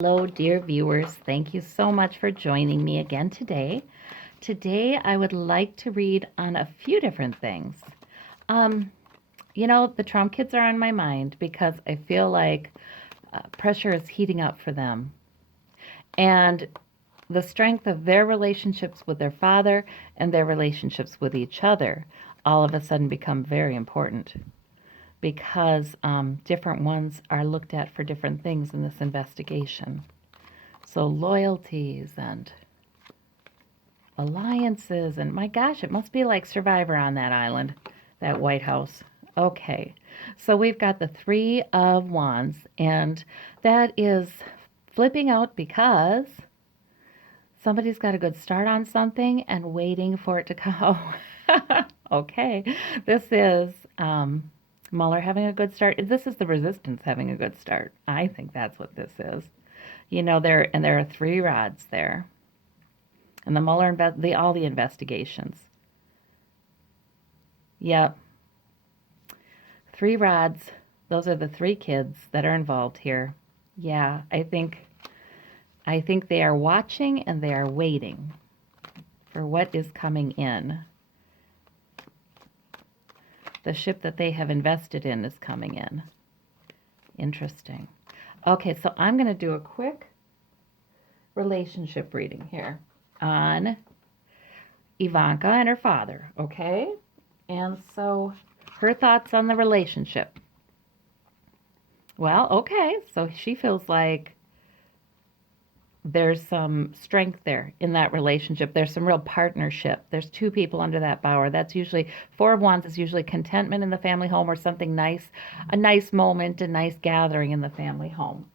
Hello, dear viewers. Thank you so much for joining me again today. Today, I would like to read on a few different things. Um, the Trump kids are on my mind because I feel like pressure is heating up for them. And the strength of their relationships with their father and their relationships with each other all of a sudden become very important because different ones are looked at for different things in this investigation. So loyalties and alliances, and my gosh, it must be like Survivor on that island, that White House. Okay, so we've got the Three of Wands, and that is flipping out because somebody's got a good start on something and waiting for it to come. Okay, this is Mueller having a good start. This is the resistance having a good start. I think that's what this is. There are three rods there, and the Mueller all the investigations. Yep, three rods. Those are the three kids that are involved here. Yeah, I think they are watching and they are waiting for what is coming in. The ship that they have invested in is coming in. Interesting. Okay, so I'm going to do a quick relationship reading here on Ivanka and her father, okay? And so her thoughts on the relationship. Well, okay, so she feels like there's some strength there in that relationship. There's some real partnership. There's two people under that bower. That's usually, Four of Wands is usually contentment in the family home or something nice, a nice moment, a nice gathering in the family home.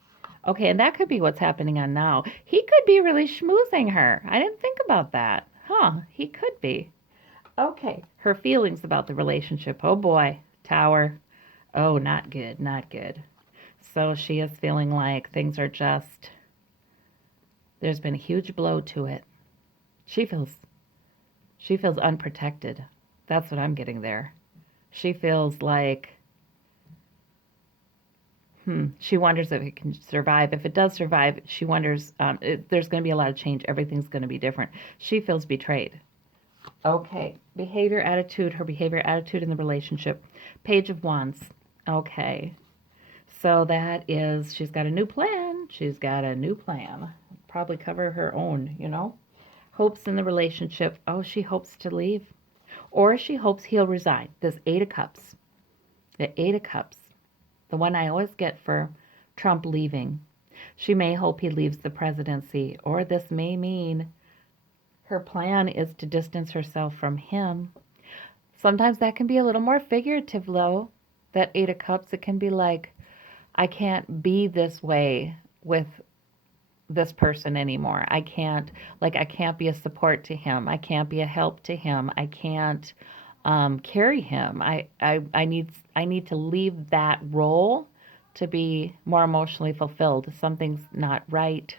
Okay, and that could be what's happening on now. He could be really schmoozing her. I didn't think about that. Huh, he could be. Okay, her feelings about the relationship. Oh boy, Tower. Oh, not good, not good. So she is feeling like things are just, there's been a huge blow to it. She feels unprotected. That's what I'm getting there. She feels like she wonders if it can survive. If it does survive, she wonders there's going to be a lot of change. Everything's going to be different. She feels betrayed. Okay, her behavior, attitude in the relationship. Page of Wands. Okay, so that is, she's got a new plan. She's got a new plan. Probably cover her own. Hopes in the relationship. Oh, she hopes to leave. Or she hopes he'll resign. This Eight of Cups. The Eight of Cups. The one I always get for Trump leaving. She may hope he leaves the presidency, or this may mean her plan is to distance herself from him. Sometimes that can be a little more figurative, though. That Eight of Cups, it can be like, I can't be this way with this person anymore. I can't be a support to him. I can't be a help to him. I can't carry him. I need to leave that role to be more emotionally fulfilled. Something's not right.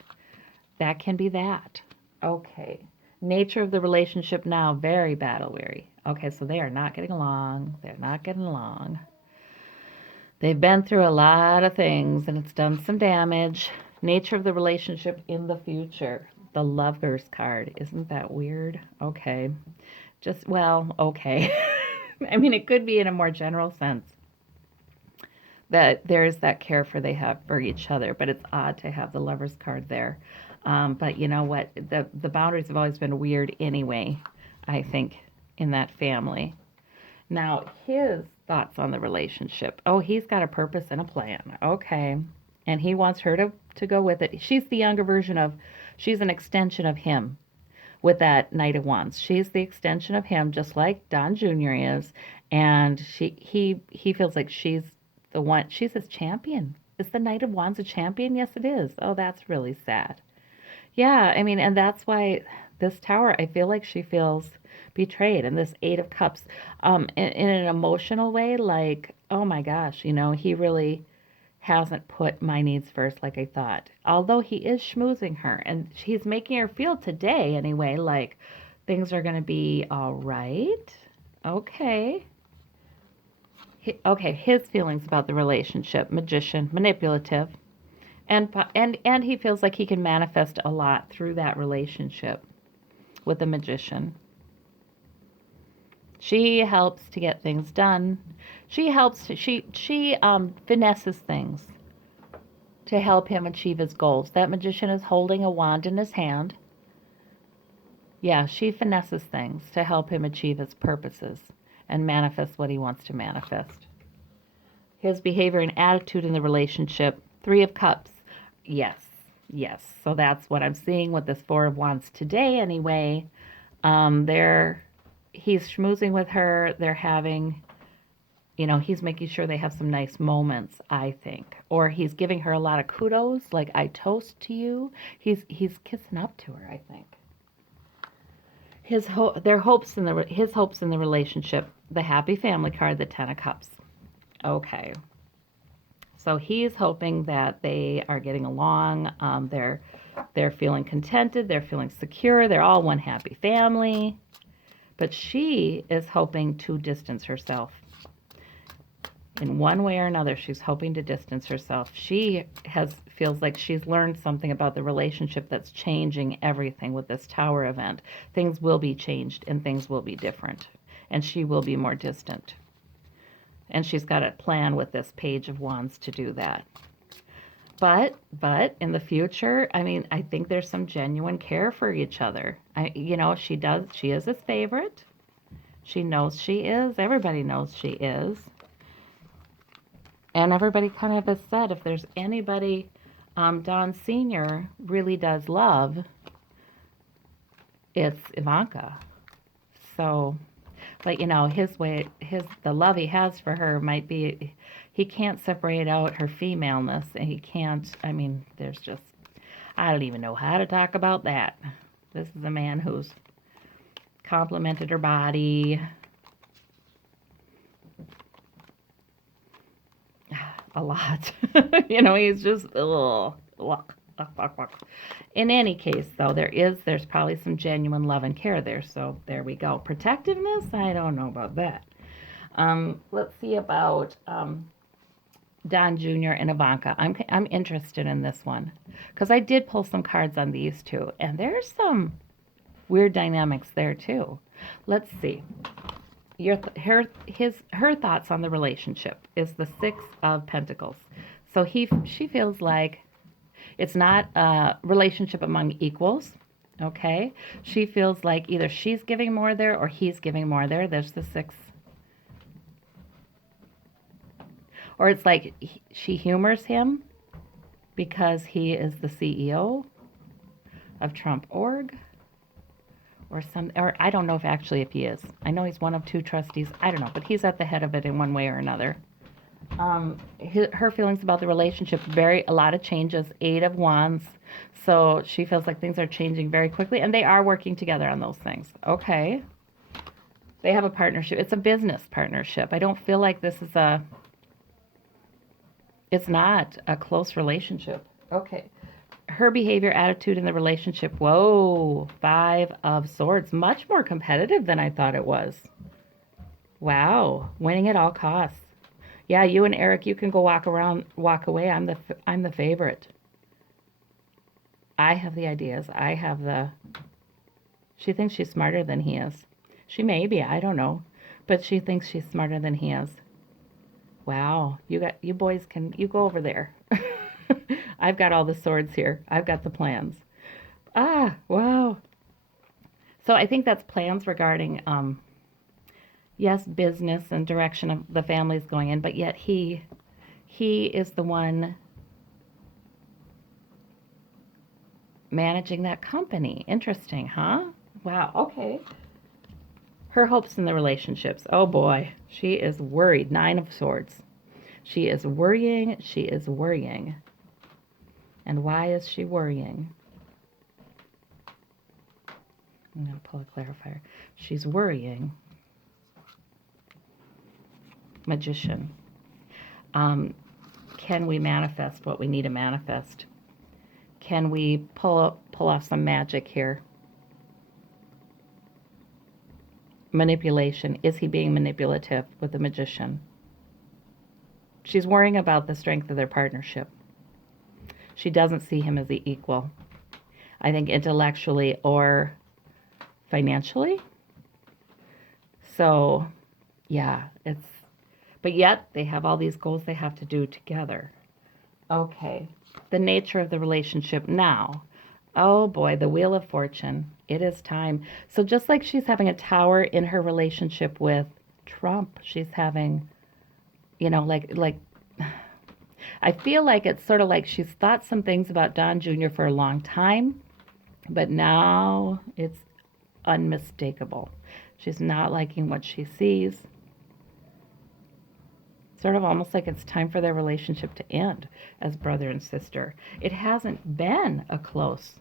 That can be that. Okay. Nature of the relationship now, very battle weary. Okay, so they are not getting along. They're not getting along. They've been through a lot of things and it's done some damage. Nature of the relationship in the future. The Lovers card. Isn't that weird? Okay. Okay. I mean, it could be in a more general sense that there's that care for they have for each other, but it's odd to have the Lovers card there. But you know what? The boundaries have always been weird anyway, I think, in that family. Now, his thoughts on the relationship. Oh, he's got a purpose and a plan. Okay. And he wants her to go with it. She's an extension of him with that Knight of Wands. She's the extension of him, just like Don Jr. is. And he feels like she's the one, she's his champion. Is the Knight of Wands a champion? Yes, it is. Oh, that's really sad. Yeah, I mean, and that's why this Tower, I feel like she feels betrayed. And this Eight of Cups, in an emotional way, like, oh my gosh, he really hasn't put my needs first like I thought. Although he is schmoozing her, and he's making her feel today, anyway, like things are going to be all right. Okay. Okay, his feelings about the relationship. Magician, manipulative. And he feels like he can manifest a lot through that relationship with the magician. She helps to get things done. She finesses things to help him achieve his goals. That magician is holding a wand in his hand. Yeah, she finesses things to help him achieve his purposes and manifest what he wants to manifest. His behavior and attitude in the relationship, Three of Cups. Yes, yes. So that's what I'm seeing with this Four of Wands today anyway. They're he's schmoozing with her. They're having, he's making sure they have some nice moments, I think. Or he's giving her a lot of kudos, like I toast to you. He's kissing up to her, I think. His hopes in the relationship, the happy family card, the 10 of Cups. Okay. So he's hoping that they are getting along. They're feeling contented. They're feeling secure. They're all one happy family. But she is hoping to distance herself. In one way or another, she's hoping to distance herself. She feels like she's learned something about the relationship that's changing everything with this Tower event. Things will be changed and things will be different. And she will be more distant. And she's got a plan with this Page of Wands to do that. But in the future, I think there's some genuine care for each other. She is his favorite. She knows she is. Everybody knows she is. And everybody kind of has said if there's anybody Don Sr. really does love, it's Ivanka. So, but the love he has for her might be, he can't separate out her femaleness, and he can't, there's just, I don't even know how to talk about that. This is a man who's complimented her body a lot. He's just, ugh. In any case, though, there's probably some genuine love and care there. So there we go. Protectiveness? I don't know about that. Let's see about Don Jr. and Ivanka. I'm interested in this one because I did pull some cards on these two, and there's some weird dynamics there too. Let's see. Her thoughts on the relationship is the Six of Pentacles. So she feels like it's not a relationship among equals. Okay, she feels like either she's giving more there or he's giving more there. There's the Six. Or it's like she humors him because he is the CEO of Trump.org. Or I don't know if he is. I know he's one of two trustees. I don't know, but he's at the head of it in one way or another. Her feelings about the relationship, a lot of changes, Eight of Wands. So she feels like things are changing very quickly, and they are working together on those things. Okay. They have a partnership. It's a business partnership. I don't feel like it's not a close relationship. Okay. Her behavior, attitude in the relationship, whoa, Five of Swords. Much more competitive than I thought it was. Wow, winning at all costs. Yeah, you and Eric, you can go walk away. I'm the favorite. I have the ideas. She thinks she's smarter than he is. She may be, I don't know. But she thinks she's smarter than he is. Wow, you boys you go over there. I've got all the swords here. I've got the plans. Wow. So I think that's plans regarding, yes, business and direction of the family's going in, but yet he is the one managing that company. Interesting, huh? Wow, okay. Her hopes in the relationships. Oh boy, she is worried. Nine of Swords. She is worrying. She is worrying. And why is she worrying? I'm going to pull a clarifier. She's worrying. Magician. Can we manifest what we need to manifest? Can we pull off some magic here? Manipulation. Is he being manipulative with the magician? She's worrying about the strength of their partnership. She doesn't see him as the equal. I think intellectually or financially. So, yeah, but yet they have all these goals they have to do together. Okay, the nature of the relationship now. Oh boy, the Wheel of Fortune. It is time. So just like she's having a tower in her relationship with Trump, she's having, like I feel like it's sort of like she's thought some things about Don Jr. for a long time, but now it's unmistakable. She's not liking what she sees. Sort of almost like it's time for their relationship to end as brother and sister. It hasn't been a close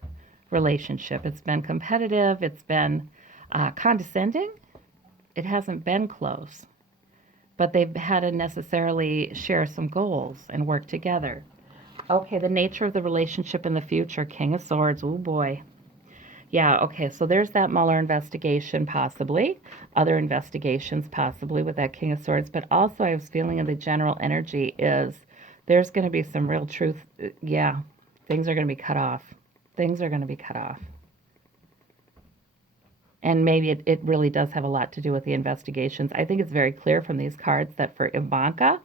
relationship. It's been competitive. It's been condescending. It hasn't been close. But they've had to necessarily share some goals and work together. Okay, the nature of the relationship in the future. King of Swords. Oh boy. Yeah, okay, so there's that Mueller investigation, possibly. Other investigations, possibly, with that King of Swords. But also, I was feeling in the general energy is there's going to be some real truth. Yeah, things are going to be cut off. Things are going to be cut off. And maybe it really does have a lot to do with the investigations. I think it's very clear from these cards that for Ivanka,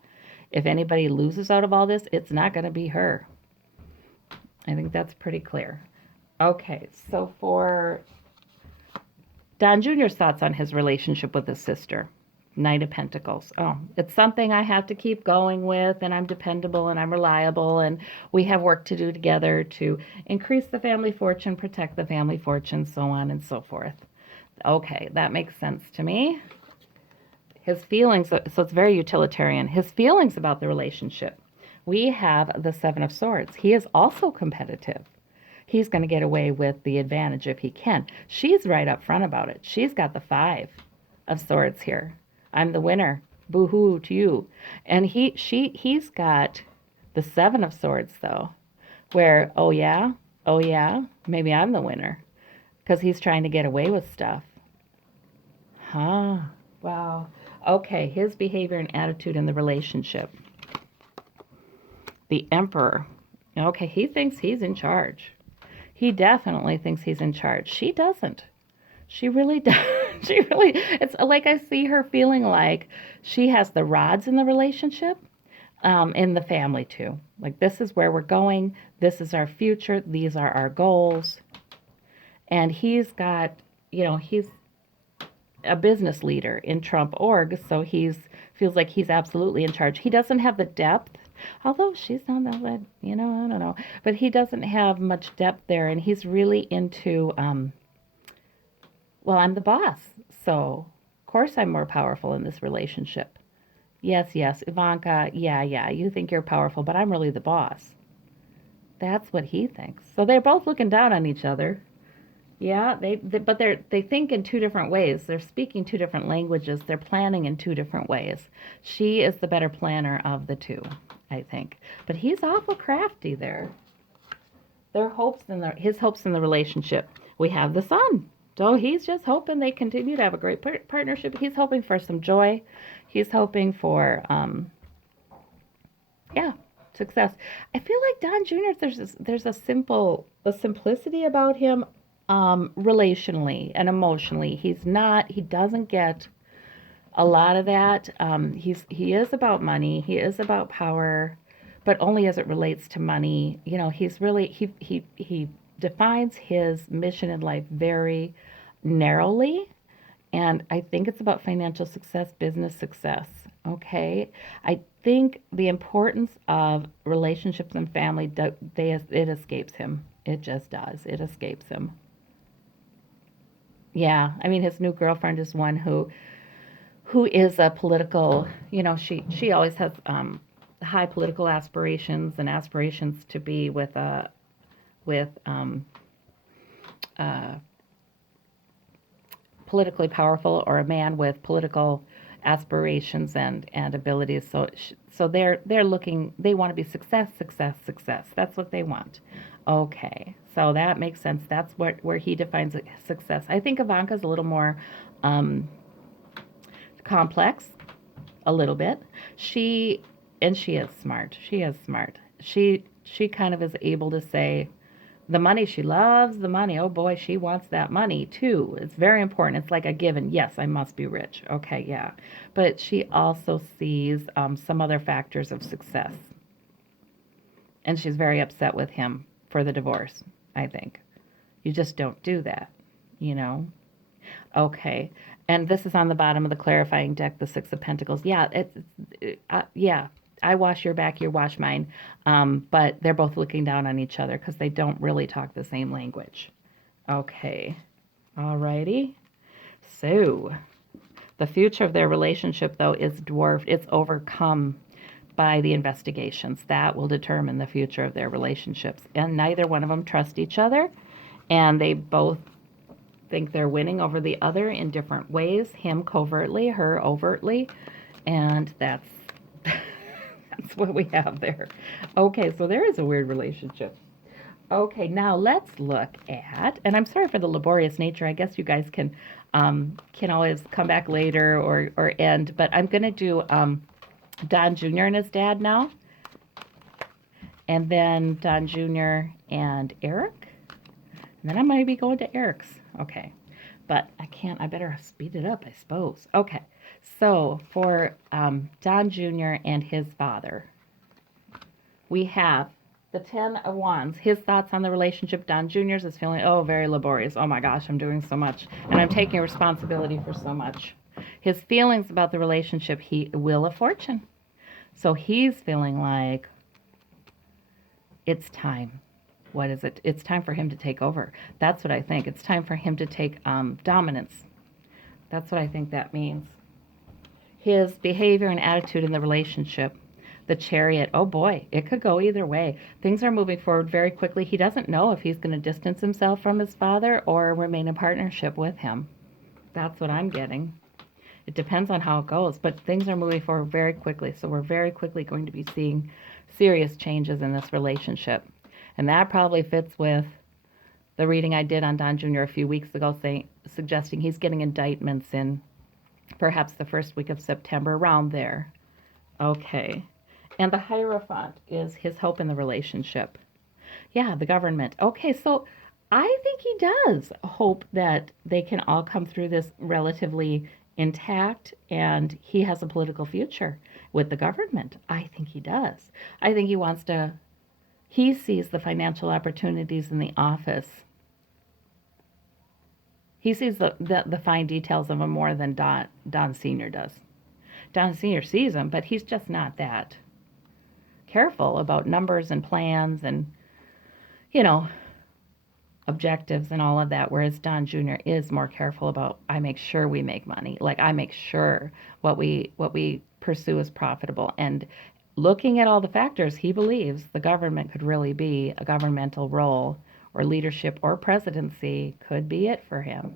if anybody loses out of all this, it's not going to be her. I think that's pretty clear. Okay, so for Don Jr.'s thoughts on his relationship with his sister, Knight of Pentacles. Oh, it's something I have to keep going with, and I'm dependable and I'm reliable, and we have work to do together to increase the family fortune, protect the family fortune, so on and so forth. Okay, that makes sense to me. His feelings, so it's very utilitarian. His feelings about the relationship. We have the Seven of Swords. He is also competitive. He's going to get away with the advantage if he can. She's right up front about it. She's got the Five of Swords here. I'm the winner. Boo-hoo to you. And he's got the Seven of Swords, though, where, oh yeah, maybe I'm the winner. Because he's trying to get away with stuff. Huh. Wow. Okay, his behavior and attitude in the relationship. The Emperor. Okay, he thinks he's in charge. He definitely thinks he's in charge. She doesn't. She really does. It's like I see her feeling like she has the rods in the relationship, in the family too. Like, this is where we're going. This is our future. These are our goals. And he's got, he's a business leader in Trump org, so feels like he's absolutely in charge. He doesn't have the depth. Although she's not that bad, I don't know. But he doesn't have much depth there, and he's really into, well, I'm the boss, so of course I'm more powerful in this relationship. Yes, Ivanka, yeah, you think you're powerful, but I'm really the boss. That's what he thinks. So they're both looking down on each other. Yeah, but they think in two different ways. They're speaking two different languages. They're planning in two different ways. She is the better planner of the two, I think. But he's awful crafty there. His hopes in the relationship. We have the Sun. So he's just hoping they continue to have a great partnership. He's hoping for some joy. He's hoping for, success. I feel like Don Jr. There's a simplicity about him. Relationally and emotionally, he doesn't get a lot of that. He is about money, he is about power, but only as it relates to money. He's really, he defines his mission in life very narrowly, and I think it's about financial success, business success. Okay, I think the importance of relationships and family, it escapes him. It just does. It escapes him. Yeah, I mean, his new girlfriend is one who is a political, she always has high political aspirations and aspirations to be with politically powerful, or a man with political aspirations and abilities. So they're looking, they want to be success. That's what they want. Okay, so that makes sense. That's where he defines success. I think Ivanka's a little more complex, a little bit. She is smart. She is smart. She she kind of is able to say, the money, she loves the money. Oh boy, she wants that money too. It's very important. It's like a given. Yes, I must be rich. Okay, yeah. But she also sees some other factors of success. And she's very upset with him for the divorce, I think. You just don't do that, you know? Okay. And this is on the bottom of the clarifying deck, the Six of Pentacles. Yeah, yeah. I wash your back, you wash mine. But they're both looking down on each other because they don't really talk the same language. Okay. Alrighty. So, the future of their relationship, though, is dwarfed. It's overcome by the investigations. That will determine the future of their relationships. And neither one of them trust each other. And they both think they're winning over the other in different ways. Him covertly, her overtly. And that's that's what we have there. Okay, so there is a weird relationship. Okay, now let's look at, and I'm sorry for the laborious nature. I guess you guys can always come back later or end, but I'm going to do Don Jr. and his dad now, and then Don Jr. and Eric, and then I might be going to Eric's. Okay, but I can't. I better speed it up, I suppose. Okay, so for Don Jr. and his father, we have the Ten of Wands. His thoughts on the relationship. Don Jr.'s is feeling, oh, very laborious. Oh my gosh, I'm doing so much. And I'm taking responsibility for so much. His feelings about the relationship, he Wheel of Fortune. So he's feeling like it's time. What is it? It's time for him to take over. That's what I think. It's time for him to take dominance. That's what I think that means. His behavior and attitude in the relationship. The Chariot, oh boy, it could go either way. Things are moving forward very quickly. He doesn't know if he's going to distance himself from his father or remain in partnership with him. That's what I'm getting. It depends on how it goes, but things are moving forward very quickly. So we're very quickly going to be seeing serious changes in this relationship. And that probably fits with the reading I did on Don Jr. a few weeks ago, suggesting he's getting indictments in perhaps the first week of September, around there. Okay. And the Hierophant is his hope in the relationship. Yeah, the government. Okay, so I think he does hope that they can all come through this relatively intact and he has a political future with the government. I think he does. I think he sees the financial opportunities in the office. He sees the fine details of them more than Don Sr. does. Don Sr. sees them, but he's just not that careful about numbers and plans and, objectives and all of that, whereas Don Jr. is more careful about, I make sure we make money. Like, I make sure what we pursue is profitable. And looking at all the factors, he believes the government could really be a governmental role, or leadership or presidency could be it for him.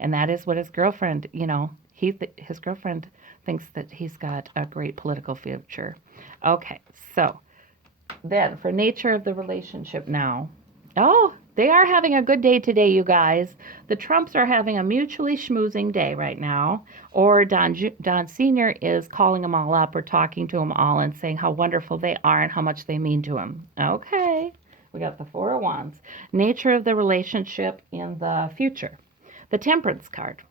And that is what his girlfriend, his girlfriend thinks that he's got a great political future. Okay, so then for nature of the relationship now. Oh, they are having a good day today, you guys. The Trumps are having a mutually schmoozing day right now. Or Don Sr. is calling them all up or talking to them all and saying how wonderful they are and how much they mean to him. Okay, we got the Four of Wands. Nature of the relationship in the future. The Temperance card.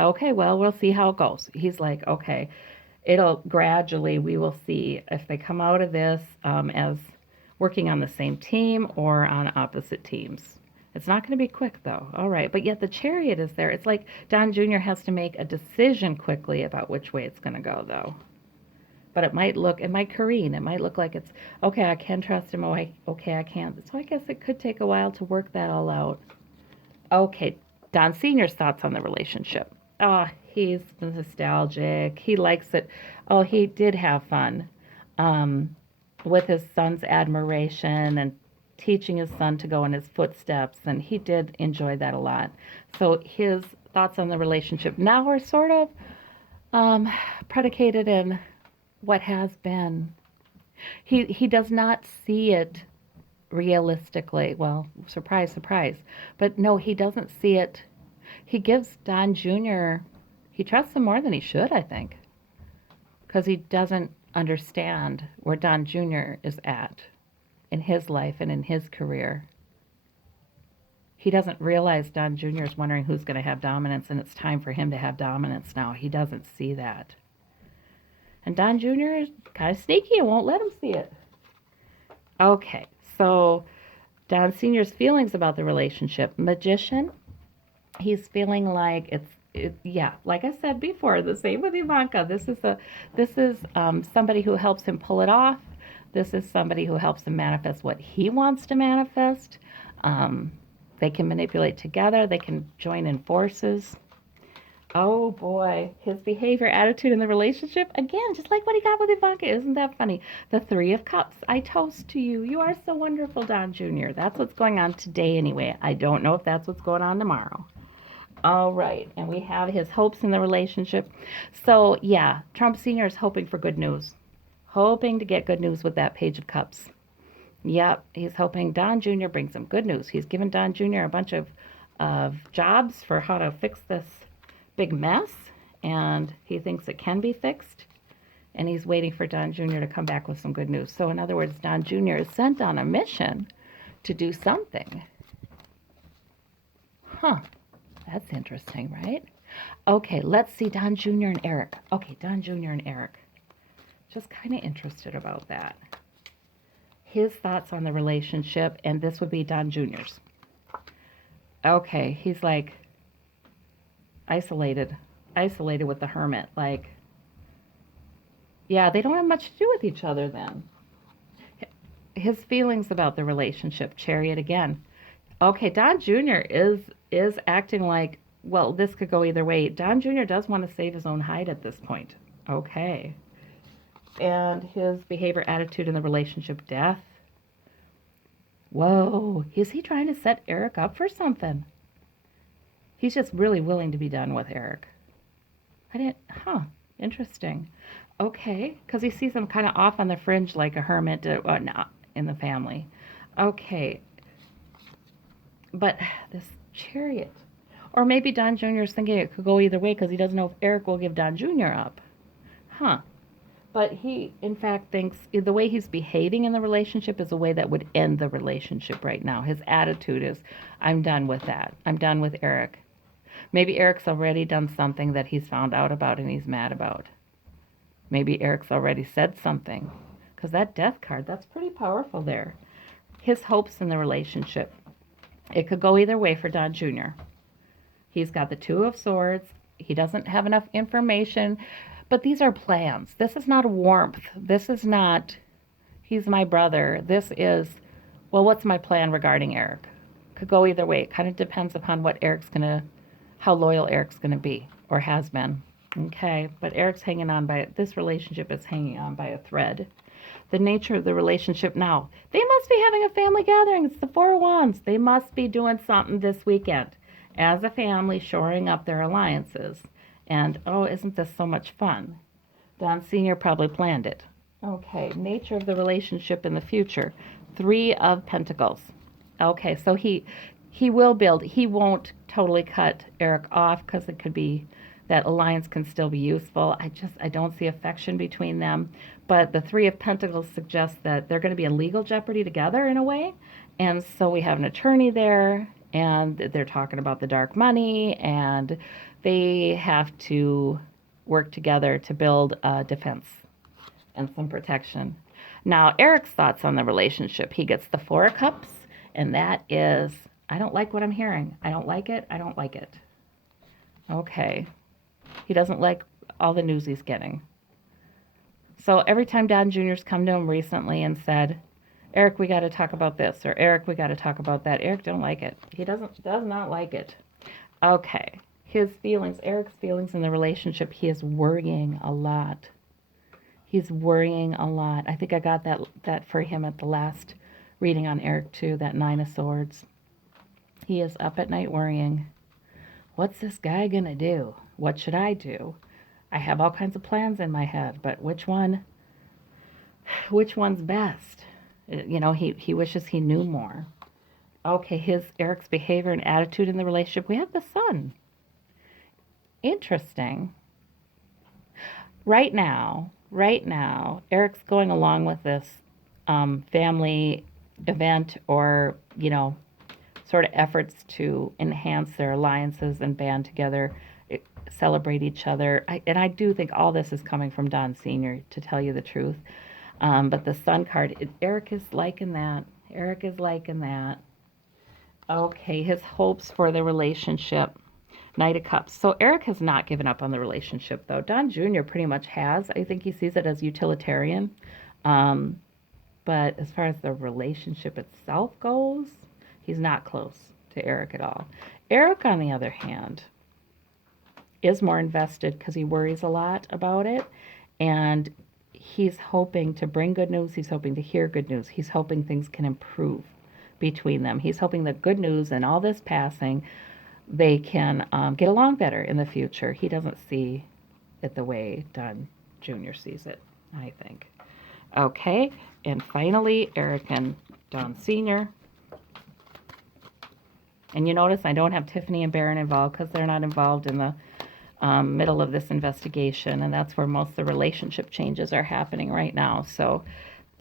Okay, well, we'll see how it goes. He's like, okay, it'll gradually, we will see if they come out of this as working on the same team or on opposite teams. It's not going to be quick, though. All right, but yet the Chariot is there. It's like Don Jr. has to make a decision quickly about which way it's going to go, though. But it might careen. It might look like it's, okay, I can trust him. Okay, I can't. So I guess it could take a while to work that all out. Okay, Don Sr.'s thoughts on the relationship. He's nostalgic. He likes it. Oh, he did have fun with his son's admiration and teaching his son to go in his footsteps, and he did enjoy that a lot. So his thoughts on the relationship now are sort of predicated in what has been. He does not see it realistically. Well, surprise, surprise. But no, he doesn't see it. He gives Don Jr., he trusts him more than he should, I think, because he doesn't understand where Don Jr. is at. in his life and in his career. He doesn't realize Don Jr. is wondering who's going to have dominance, and it's time for him to have dominance now. He doesn't see that. And Don Jr. is kind of sneaky and won't let him see it. Okay, so Don Sr.'s feelings about the relationship. Magician, he's feeling like yeah, like I said before, the same with Ivanka. This is somebody who helps him pull it off. This is somebody who helps him manifest what he wants to manifest. They can manipulate together. They can join in forces. Oh boy, his behavior, attitude in the relationship, again, just like what he got with Ivanka. Isn't that funny? The Three of Cups. I toast to you. You are so wonderful, Don Jr. That's what's going on today anyway. I don't know if that's what's going on tomorrow. All right, and we have his hopes in the relationship. So, yeah, Trump Sr. is hoping for good news. Hoping to get good news with that Page of Cups. Yep, he's hoping Don Jr. brings him good news. He's given Don Jr. a bunch of jobs for how to fix this big mess, and he thinks it can be fixed, and he's waiting for Don Jr. to come back with some good news. So in other words, Don Jr. is sent on a mission to do something. Huh, that's interesting, right? Okay, let's see Don Jr. and Eric. Okay, Don Jr. and Eric. Just kind of interested about that. His thoughts on the relationship, and this would be Don Jr.'s. Okay, he's like isolated with the hermit. Like, yeah, they don't have much to do with each other then. His feelings about the relationship, Chariot again. Okay, Don Jr. is acting like, well, this could go either way. Don Jr. does want to save his own hide at this point. Okay. And his behavior, attitude in the relationship, Death. Whoa, is he trying to set Eric up for something? He's just really willing to be done with Eric. Interesting. Okay, because he sees him kind of off on the fringe like a hermit not in the family. Okay, but this Chariot. Or maybe Don Jr. is thinking it could go either way because he doesn't know if Eric will give Don Jr. up. But he, in fact, thinks the way he's behaving in the relationship is a way that would end the relationship right now. His attitude is, I'm done with that. I'm done with Eric. Maybe Eric's already done something that he's found out about and he's mad about. Maybe Eric's already said something. Because that Death card, that's pretty powerful there. His hopes in the relationship. It could go either way for Don Jr. He's got the Two of Swords. He doesn't have enough information. But these are plans. This is not warmth. This is not, he's my brother. This is, well, what's my plan regarding Eric? Could go either way. It kind of depends upon how loyal Eric's going to be or has been. Okay, but Eric's hanging on by, this relationship is hanging on by a thread. The nature of the relationship now. They must be having a family gathering. It's the Four of Wands. They must be doing something this weekend as a family, shoring up their alliances. And, oh, isn't this so much fun? Don Sr. probably planned it. Okay, nature of the relationship in the future. Three of Pentacles. Okay, so he will build. He won't totally cut Eric off because it could be, that alliance can still be useful. I don't see affection between them. But the Three of Pentacles suggests that they're going to be in legal jeopardy together in a way. And so we have an attorney there, and they're talking about the dark money, and they have to work together to build a defense and some protection. Now, Eric's thoughts on the relationship. He gets the Four of Cups, and that is, I don't like what I'm hearing. I don't like it. I don't like it. Okay. He doesn't like all the news he's getting. So every time Don Jr.'s come to him recently and said, Eric, we got to talk about this, or Eric, we got to talk about that, Eric don't like it. He does not like it. Okay. His feelings, Eric's feelings in the relationship, he is worrying a lot. He's worrying a lot. I think I got that for him at the last reading on Eric too, that Nine of Swords. He is up at night worrying. What's this guy gonna do? What should I do? I have all kinds of plans in my head, but which one's best? You know, he wishes he knew more. Okay, Eric's behavior and attitude in the relationship, we have the Sun. Interesting. Right now, Eric's going along with this family event or, sort of efforts to enhance their alliances and band together, celebrate each other. And I do think all this is coming from Don Sr., to tell you the truth. But the Sun card, Eric is liking that. Eric is liking that. Okay, his hopes for the relationship. Knight of Cups. So Eric has not given up on the relationship, though. Don Jr. pretty much has. I think he sees it as utilitarian. Um, but as far as the relationship itself goes, he's not close to Eric at all. Eric, on the other hand, is more invested because he worries a lot about it. And he's hoping to bring good news. He's hoping to hear good news. He's hoping things can improve between them. He's hoping that good news and all this passing, they can get along better in the future. He doesn't see it the way Don Jr. sees it, I think. Okay, and finally, Eric and Don Sr. And you notice I don't have Tiffany and Barron involved because they're not involved in the middle of this investigation, and that's where most of the relationship changes are happening right now. So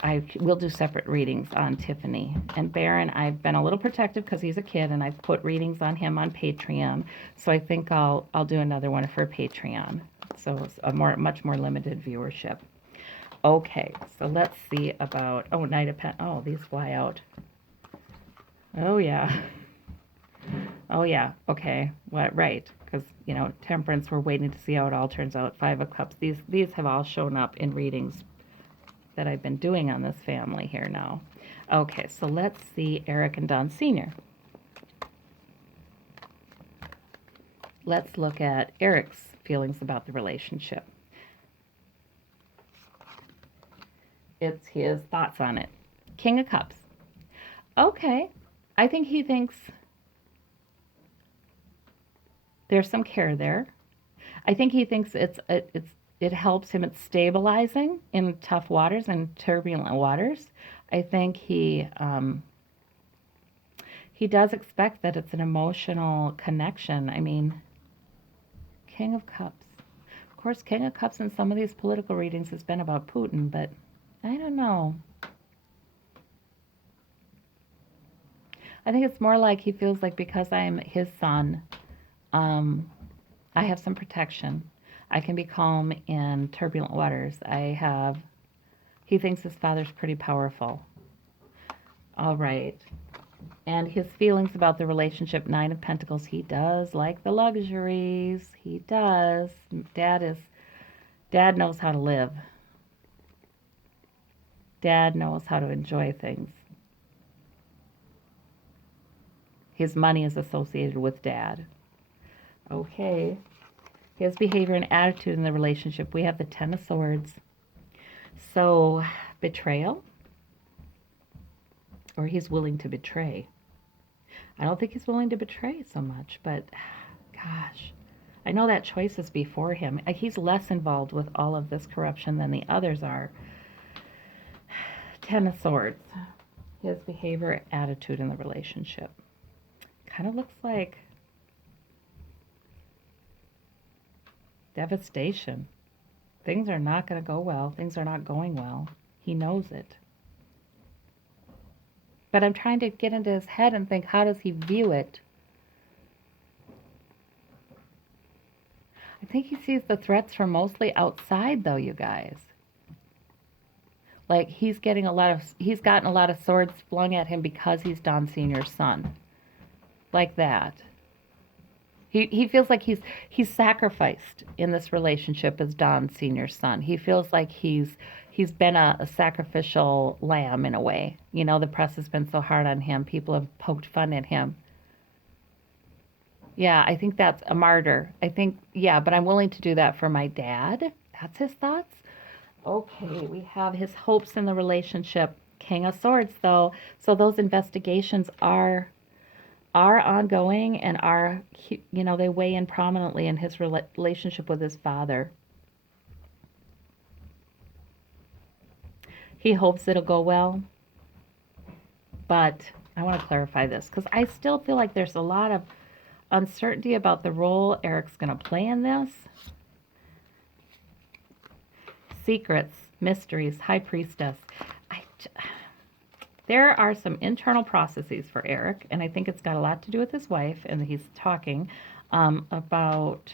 I will do separate readings on Tiffany and Barron. I've been a little protective because he's a kid, and I've put readings on him on Patreon. So I think I'll do another one for Patreon. So it's a much more limited viewership. Okay, so let's see about Knight of Pentacles. Oh, these fly out. Oh yeah. Oh yeah. Okay. What? Right. Because Temperance. We're waiting to see how it all turns out. Five of Cups. These have all shown up in readings that I've been doing on this family here now. Okay, so let's see Eric and Don Sr. Let's look at Eric's feelings about the relationship. It's his thoughts on it. King of Cups. Okay, I think he thinks there's some care there. I think he thinks it helps him. It's stabilizing in tough waters and turbulent waters. I think he does expect that it's an emotional connection. I mean, King of Cups. Of course, King of Cups in some of these political readings has been about Putin, but I don't know. I think it's more like he feels like because I'm his son, I have some protection. I can be calm in turbulent waters. He thinks his father's pretty powerful. All right. And his feelings about the relationship, Nine of Pentacles, he does like the luxuries. He does. Dad knows how to live. Dad knows how to enjoy things. His money is associated with Dad. Okay. His behavior and attitude in the relationship. We have the Ten of Swords. So, betrayal. Or he's willing to betray. I don't think he's willing to betray so much, but gosh, I know that choice is before him. He's less involved with all of this corruption than the others are. Ten of Swords. His behavior, attitude in the relationship. Kind of looks like devastation. Things are not going to go well. Things are not going well. He knows it. But I'm trying to get into his head and think, how does he view it? I think he sees the threats from mostly outside, though, you guys. Like, he's gotten a lot of swords flung at him because he's Don Sr.'s son. Like that. He feels like he's sacrificed in this relationship as Don Sr.'s son. He feels like he's been a sacrificial lamb in a way. The press has been so hard on him. People have poked fun at him. Yeah, I think that's a martyr. But I'm willing to do that for my dad. That's his thoughts. Okay, we have his hopes in the relationship. King of Swords, though. So those investigations are ongoing and they weigh in prominently in his relationship with his father. He hopes it'll go well, but I want to clarify this because I still feel like there's a lot of uncertainty about the role Eric's going to play in this. Secrets, mysteries, High Priestess. There are some internal processes for Eric, and I think it's got a lot to do with his wife, and he's talking about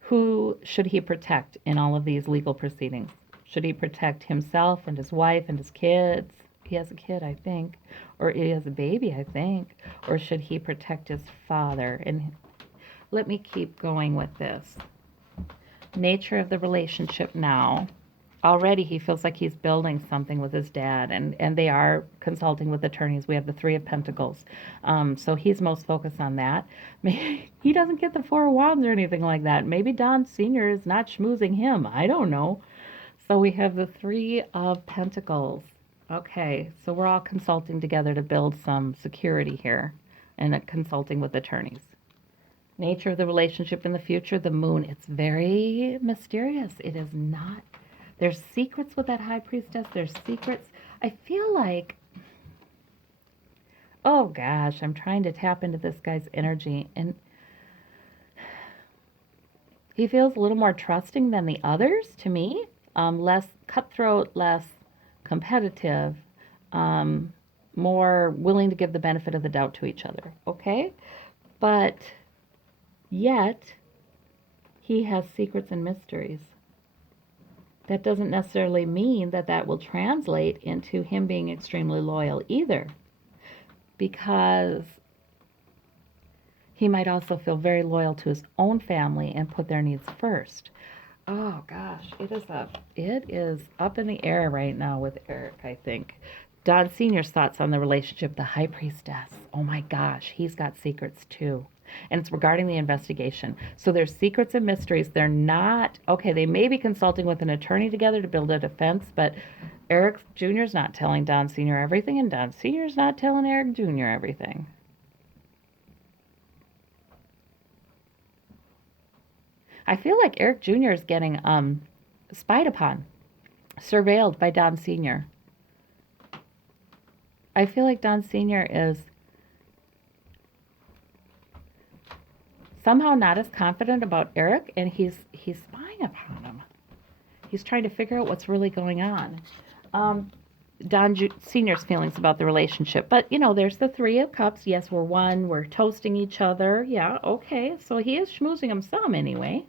who should he protect in all of these legal proceedings. Should he protect himself and his wife and his kids? He has a kid, I think, or he has a baby, I think, or should he protect his father? And let me keep going with this. Nature of the relationship now. Already he feels like he's building something with his dad, and they are consulting with attorneys. We have the Three of Pentacles. So he's most focused on that. Maybe he doesn't get the Four of Wands or anything like that. Maybe Don Sr. is not schmoozing him. I don't know. So we have the Three of Pentacles. Okay, so we're all consulting together to build some security here and consulting with attorneys. Nature of the relationship in the future, the moon, it's very mysterious. It is not. There's secrets with that high priestess. There's secrets. I feel like, oh gosh, I'm trying to tap into this guy's energy. And he feels a little more trusting than the others to me. Less cutthroat, less competitive, more willing to give the benefit of the doubt to each other. Okay? But yet, he has secrets and mysteries. That doesn't necessarily mean that that will translate into him being extremely loyal either, because he might also feel very loyal to his own family and put their needs first. Oh gosh, it is up in the air right now with Eric, I think. Don Sr.'s thoughts on the relationship, the High Priestess. Oh my gosh, he's got secrets too. And it's regarding the investigation. So there's secrets and mysteries. They're not, okay, they may be consulting with an attorney together to build a defense, but Eric Jr.'s not telling Don Sr. everything, and Don Sr.'s not telling Eric Jr. everything. I feel like Eric Jr. is getting spied upon, surveilled by Don Sr. I feel like Don Sr. is somehow not as confident about Eric, and he's spying upon him. He's trying to figure out what's really going on. Don Sr.'s feelings about the relationship. But, you know, there's the Three of Cups. Yes, we're one. We're toasting each other. Yeah, okay. So he is schmoozing him some anyway.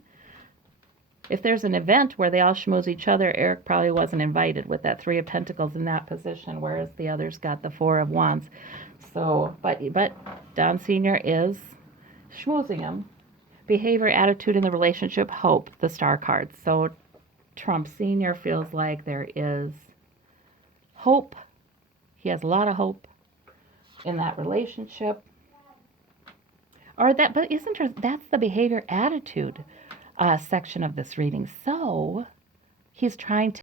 If there's an event where they all schmooze each other, Eric probably wasn't invited with that Three of Pentacles in that position, whereas the others got the Four of Wands. So, but Don Sr. is schmoozing him. Behavior, attitude in the relationship, hope, the star cards. So Trump Sr. feels like there is hope. He has a lot of hope in that relationship. Or that, but isn't that's the behavior attitude section of this reading. So he's trying to